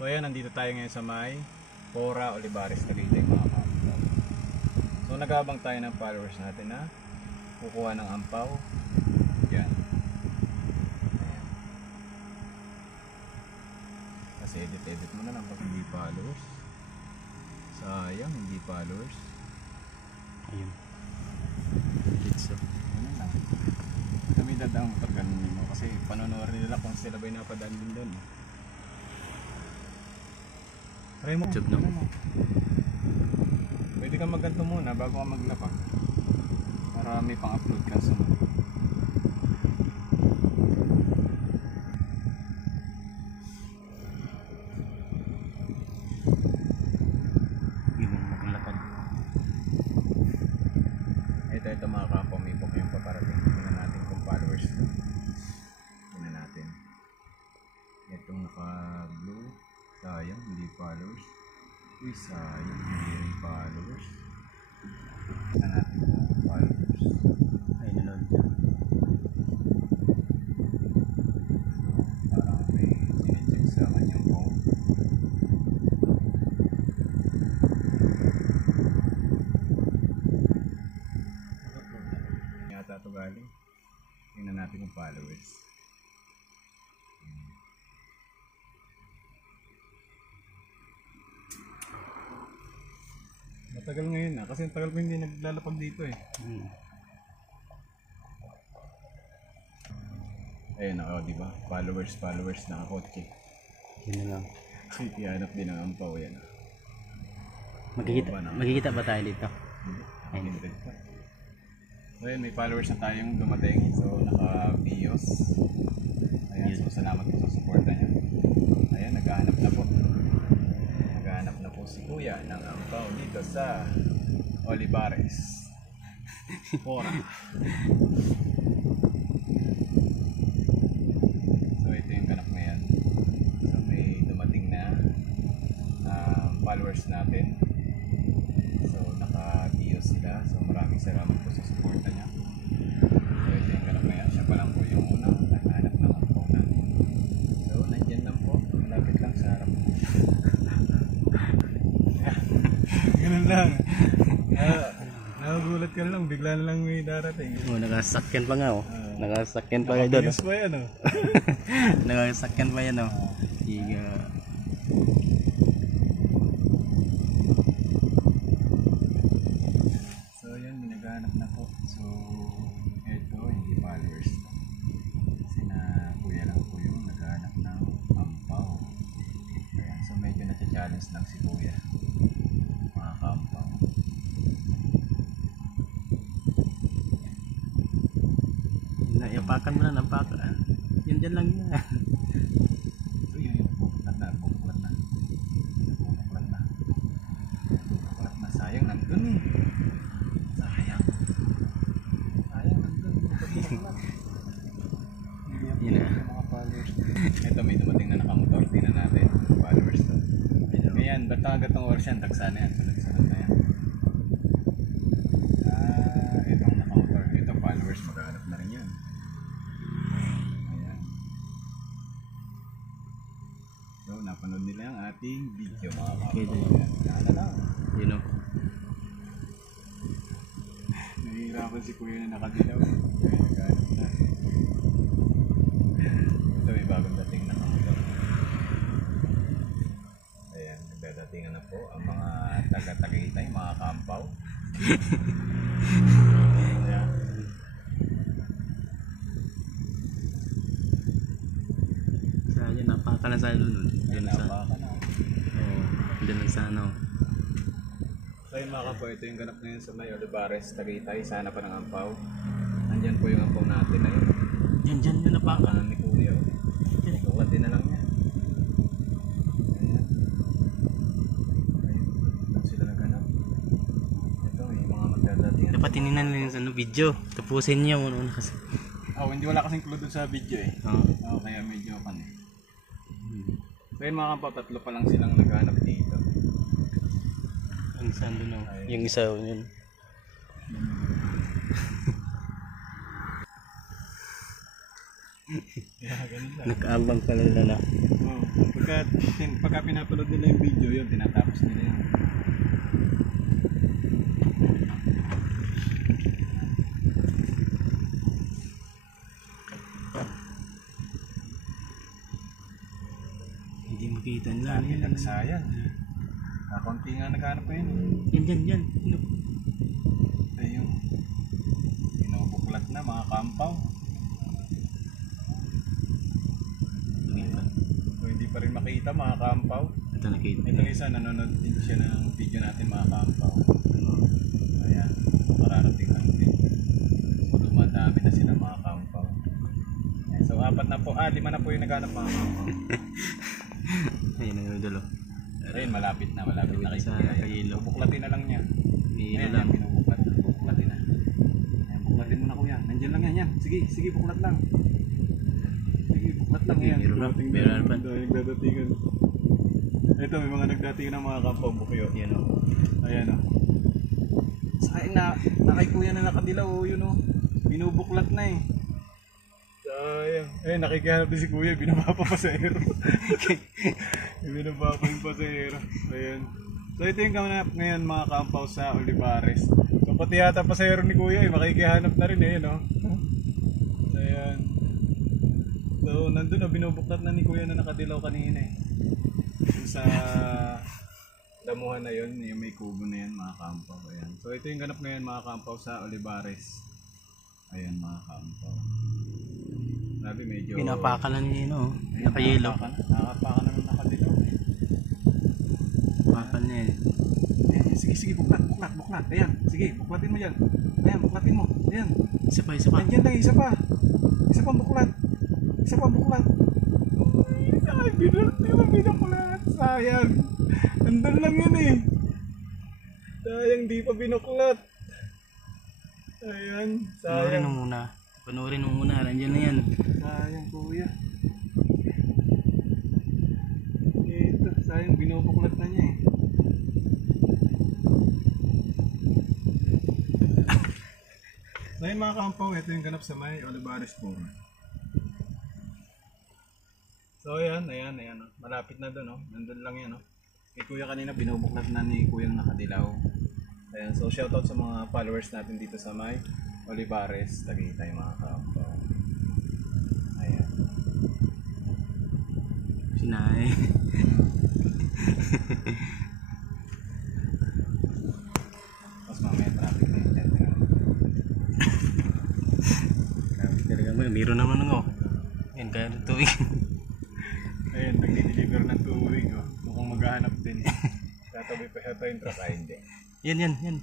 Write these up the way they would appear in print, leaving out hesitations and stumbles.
So ayan, nandito tayo ngayon sa may Pora, Olivares, Cavite mga kampaw. So nag-aabang tayo ng followers natin na kukuha ng ampaw. Yan. Ayan. Kasi edit mo na lang pag hindi followers. Sayang, hindi followers. Ayun. So, ano lang. Kami dadang motor ganun mo kasi panonood nila kung sila ba'y napadaan din doon. Try mo. YouTube no? Pwede kang magganto muna bago ka maglapag. Para may pang-upload ka sumunod. Yun ang maglapag. Ito mga kapwa, may book yung paparating. Tingnan natin kung followers ito. Tingnan natin. Itong naka-blue. Sayang, hindi followers. Uy, sayang, hindi rin followers. Tingnan natin kung followers. Ay, nanood siya. So, parang may sinecheck sa kanyang phone. Yata ito galing. Tingnan natin kung followers. Matagal ngayon na kasi tagal ko hindi naglalapag dito eh. Ayun ako, di ba? Followers na kotse. Yun na lang. Ihanap din ang ampaw yan. Magkikita ba tayo dito? Ayun. So ayun, may followers na tayong dumating. So naka-bios. Ayan, so salamat po sa suporta niyo. Ayan, naghahanap na po. Naghahanap na po si Kuya ng ampaw dito sa Olivares. Pora. So ito yung ganap na yan. So may dumating na followers natin. So naka-bios sila. So maraming salamat po sa suporta niya. So ito yung ganap na yan. Siya pa lang po yung unang naghahanap ng ampaw natin. So nandyan lang po. Malapit lang sa harap. Ganun lang. Nagugulat ka lang. Bigla na lang may darating. Oh, nakasakyan pa nga oh. Nakasakyan pa nga doon. Nakabios pa yan oh. Nakasakyan pa yan oh. Higa. So yan, naghahanap na po. So ito, hindi followers. Kasi na kuya lang po yung naghahanap ng ampaw. Ayan, so medyo na-challenge lang si kuya. Mga kaampaw. Naipakan mo na, nampakan. Yan dyan lang yun. So yun, buklat na. Sayang, nandun eh. Sayang nandun. Yun na. Mga followers. Ito, may dumating na nakamotor. Tingnan natin. Followers to. Ayan, ba't nagatong oras yan? Dagsa na yan. Sunod na yan. Itong nakamotor. Ito, followers. Maghanap na rin yun. Ayan. So, napanood nila yung ating video mga kapatid. Ano lang. Yun oh. Nahihirapan si kuya na nakadilaw. Kaya naghanap na. Ito, may bagong dating na kamotor. Ayan, nagdadatingan na po ang mga taga-Tagaytay, mga kampaw. Ayan. Saan napakan na sa doon. Ayan, napaka na. Oh, dyan lang sa ano. So yun mga kapo, ito yung ganap ngayon sa may Olivares, Tagaytay. Sana pa ng ampaw. Nandyan po yung ampaw natin. Ayun. Dyan yung napakan. Kanan ni kuya. Kuklatin na lang yan. Ayan. Ayun sila naghanap. Ito, may mga magdadatingan. Dapat tininan lang yung ano, video. Tapusin niya mo na kasi. Hindi wala kasing clue doon sa video eh. Oh. Kaya medyo pan eh. So yun mga kapo, tatlo pa lang silang naghanap dito. Ang saan doon oh. Yung isa yun. Yeah, ganun lang. Nakaabang pala na. Oo. Pagka pinapanood nila yung video yun, tinatapos nila yun. Hindi makita nila. Dami nagsayan. Kakunti nga naghanap ko yun. Yan. Ayun. Binubuklat na mga kampaw. Kung hindi pa rin makita mga kampaw. Ito nakita. Ito isa, nanonood din siya ng video natin mga kampaw. Ayan, mararating lang din. So dumadami na sila mga kampaw. Ayan, so 5 na po, 5 na po yung naghanap mga kampaw. Ayun ang dulo. Ayun, malapit na kayo. Sa Kayilo. Bubuklatin na lang niya. Kayilo Ayan, lang. bubuklatin na. Ayan, buklatin mo na kuya. Nandiyan lang yan. Sige, buklat lang. Sige, buklat lang yan. Meron pa. Nagdadatingan. Ito, may mga nagdatingan ng mga kampaw bukyo. Yan o. Ayan o. Sayang na kay kuya na nakadilaw o yun o. Binubuklat na eh. Sayang. Eh, nakikihanap din si kuya. Binaba pa pasahero. Binaba pa yung pasahero. Ayan. So ito yung kamanap ngayon mga kampaw sa Olivares. So pati yata pasahero ni kuya eh. Makikihanap na rin eh. No? Ayan. So nandun na binubuklat na ni kuya na nakadilaw kanina eh. Sa damuhan na yun, yung may kubo na yan mga kampaw. Ayan. So ito yung ganap ngayon mga kampaw sa Olivares. Ayan mga kampaw. Sabi medyo Pinapakalan niya yun o. Ayun, Nakayelo. nakapaka na ng nakadilaw eh. Pakal niya eh. Ayan, sige, buklat. Ayan, sige, buklatin mo yan. Ayan, buklatin mo. Ayan. Isa pa. Nandiyan lang, isa pa. Isa pang buklat. Ay, binuklat. Sayang. Nandun lang yun eh. Sayang, di pa binuklat. Ayan, Panoorin sayang. mo muna. Nandiyan na yan. Sayang kuya. Ito, sayang binubuklat na niya eh. Ngayon mga kampaw, ito yung ganap sa may Olivares po. So ayan. Oh. Malapit na doon. Oh. Nandun lang yan. Oh. Kay kuya kanina binubuklat na ni kuyang nakadilaw. Ayan, so shoutout sa mga followers natin dito sa may Olivares. Tagaytay mga kampaw. Ayan. Sinay. Tapos mamaya traffic na yun. Grabe talaga mo. Meron naman ako. Yan kaya ito eh. Ayun, nagdi-deliver ng tubig. Oh. Mukhang maghahanap din. Tatabi pa siya yung truck. Ay, hindi. Yan. Ayan.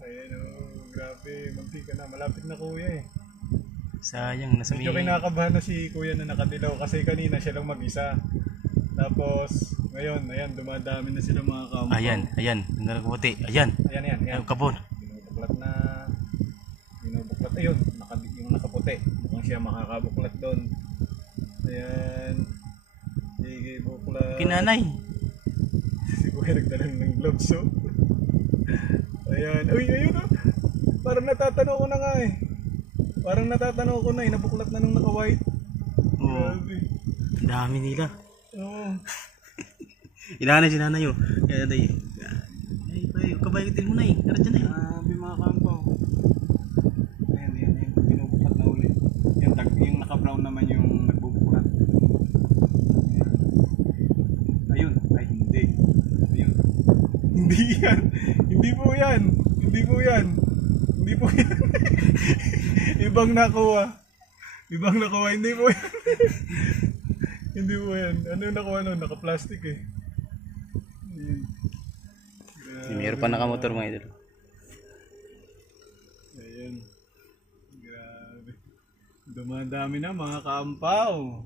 Ayan oh, grabe. Magti ka na. Malapit na kuya eh. Sayang. Nasa Medyo kinakabahan na si kuya na nakadilaw kasi kanina siya lang mag-isa. Tapos, ngayon, ayan, dumadami na sila mga kampaw. Ayan. Ang nakaputi. Ayan. Ayan. Kabon. Binubuklat. Ayun, yung nakaputi. Mukhang siya makakabuklat doon. Ayan. Sige, buklat. Kinanay. Si kuya nagdala ng gloves, oh. Ayan. Uy, ayun, oh. Parang natatanaw ko na nga eh. Nabuklat na nung naka-white. Oo. Grabe. Dami nila. Oo. Inanay si nanay yun. Kaya day. Ay, kabayatin mo na eh. Tara dyan eh. Grabe mga kampaw. Ayan. Binubuklat na ulit. Yung naka-brown naman yung nagbubuklat. Ayun. Ay, hindi. Ayun. Hindi yan. Hindi po yan. Ibang nakuha. Hindi po yan. Hindi po yan. Ano yung nakuha nun? Naka-plastic eh. Ayun. Meron pa nakamotor mga idol. Ayan. Grabe. Dumadami na mga kaampaw.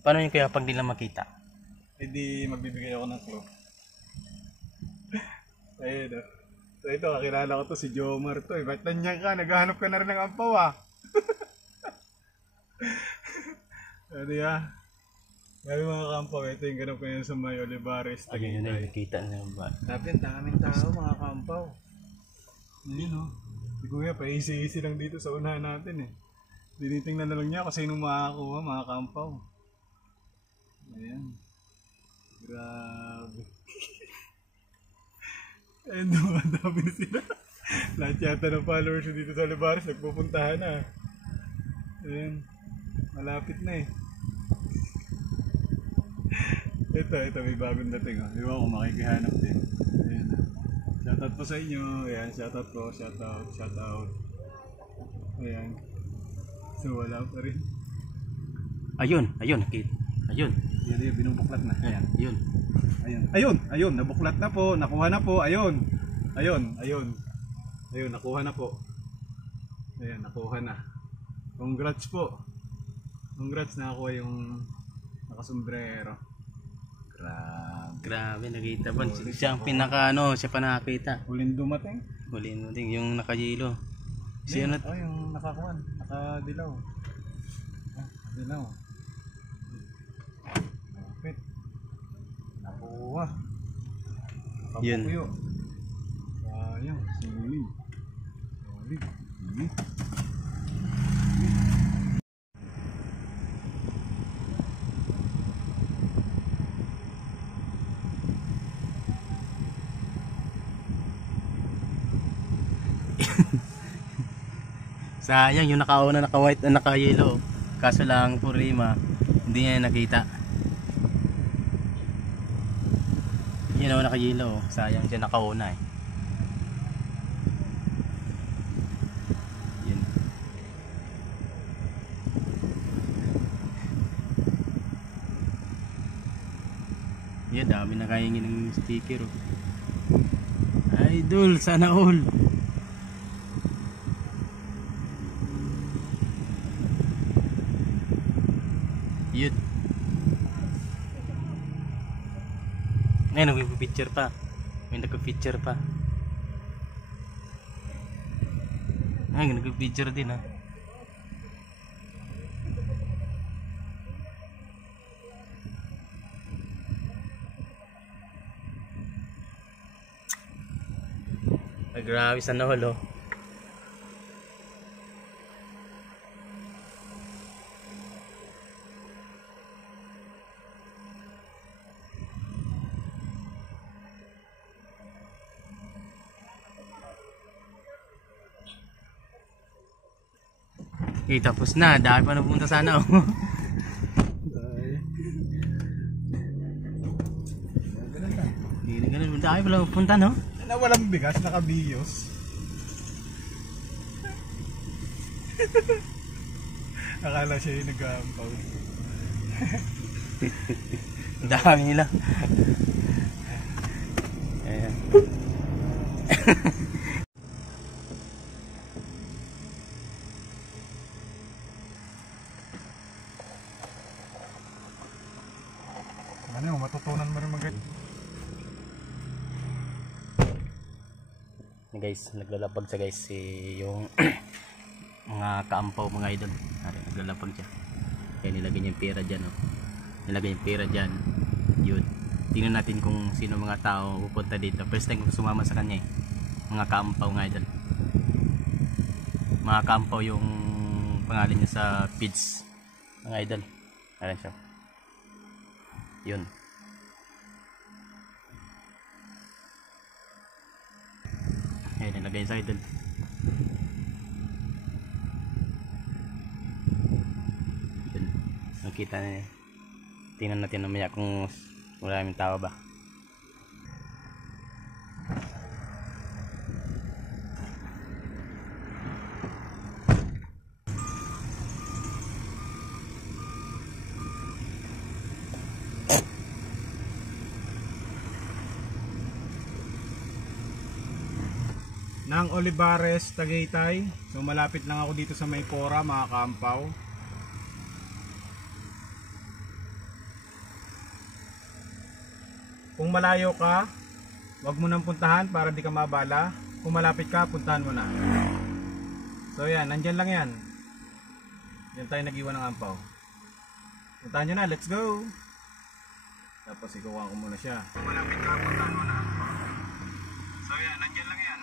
Paano yung kaya pag nila makita? E di magbibigay ako ng clue. Ayun oh. So ito, kakilala ko to si Jomar to eh. Ba't nandiyan ka? Naghahanap ka na rin ng ampaw ah. Ano ya? Grabe mga kampaw, ito yung ganap ko yun sa may Olivares. Ayun yun, nakikita na ba? Grabe, ang daming tao mga kampaw. Ayun o. Si Kuya, pa-easy-easy lang dito sa unahan natin eh. Tinitingnan na lang niya kasi nung makakakuha, mga kampaw. Ayan. Grabe. Ayun, dumadami na sila. Lahat yata ng followers dito sa Olivares, nagpupuntahan na. Ayan. Malapit na eh. Ito, may bagong dating oh. Di ba kung makikihanap din. Ayan. Shoutout po sa inyo. Ayan, shoutout po. Shoutout. Ayan. So, wala pa rin. Ayun, nakita. Ayun. Yan, binubuklat na. Ayan. Ayun. Nabuklat na po. Nakuha na po. Ayun, nakuha na po. Ayan, nakuha na. Congrats po. Congrats, nakakuha yung nakasombrero. Grabe, nakita ba? Siya ang siya pa nakakita. Huling dumating. Huling din yung nakayelo. Siya Oh, yung nakakuan, nakadilaw. Dilaw. Kapit. Nakuha. Yun. Nakapuyo. Sayang, sulit. Sayang yung naka-white na naka-yellow. Kaso lang Purima, hindi niya nakita. Yun naman naka-yellow. Sayang siya nakauna eh. Yun. Yan, dami nakahingi ng sticker oh. Idol, sana all. Yun. Ngayon, nagpipicture pa. May nagpipicture pa. Ay, nagpipicture din ha. Ay, grabe sa nahol oh. Okay, tapos na. Dahil pa napunta sana oh. Ganun. Dahil pala napunta no? Na walang bigas, nakabiyos. Akala siya yung nag-aampaw. Dami nila. Ayan. Ano, matutunan mo rin Guys, naglalapag siya guys yung mga kaampaw mga idol. Naglalapag siya. Kaya nilagay niya yung pera dyan oh. Nilagay yung pera dyan. Yun. Tingnan natin kung sino mga tao pupunta dito. First time ko sumama sa kanya eh. Mga kaampaw mga idol. Mga kaampaw yung pangalan niya sa feeds mga idol. Ayan siya. Yun. Ayan, nilagay sa idol. Yun. Nakita na niya. Tingnan natin namaya kung maraming tao ba. ng Olivares, Tagaytay. So malapit lang ako dito sa Maypora, mga kaampaw. Kung malayo ka, wag mo nang puntahan para di ka mabala. Kung malapit ka, puntahan mo na. So yan, nandyan lang yan. Yan tayo nag-iwan ng ampaw. Puntahan nyo na, let's go! Tapos ikuha ko muna siya. Kung malapit ka, puntahan mo na. So yan, nandyan lang yan.